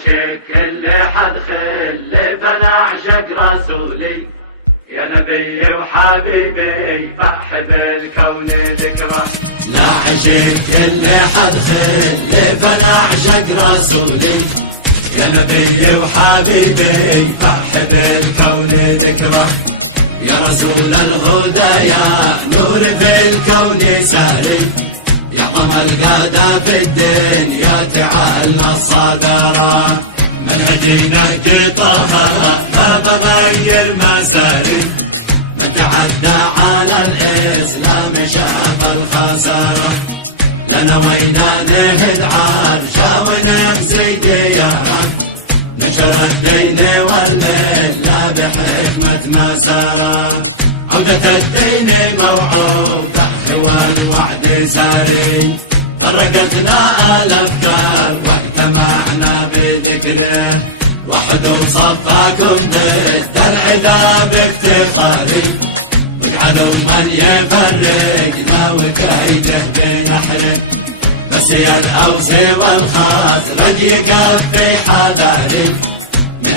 عاشق كل حد خل فانا اعشق رسولي يا نبي وحبيبي فاحب الكون ذكره. لا عاشق كل حد خل فانا اعشق رسولي يا نبي وحبيبي فاحب الكون ذكره. يا رسول الهدى يا نور في الكون ساري يا قمر القادة في الدنيا تعالى الصدرة. منهجنا قطها ما بغير مساري من تعدى على الإسلام شاف الخسارة. لنا وينا نهد عرشا ونمسي ديارة نشر الدين والملة بحكمة مسارة. عودة الدين موعودة والوعد ساري فرقتنا الأفكار واجتمعنا بذكره. وحدوا صفاكم ضد العذاب بافتخاري واجعلوا من يفرقنا وكيده بنحره. بس يا الأوس والخزرج يكفي حذاري من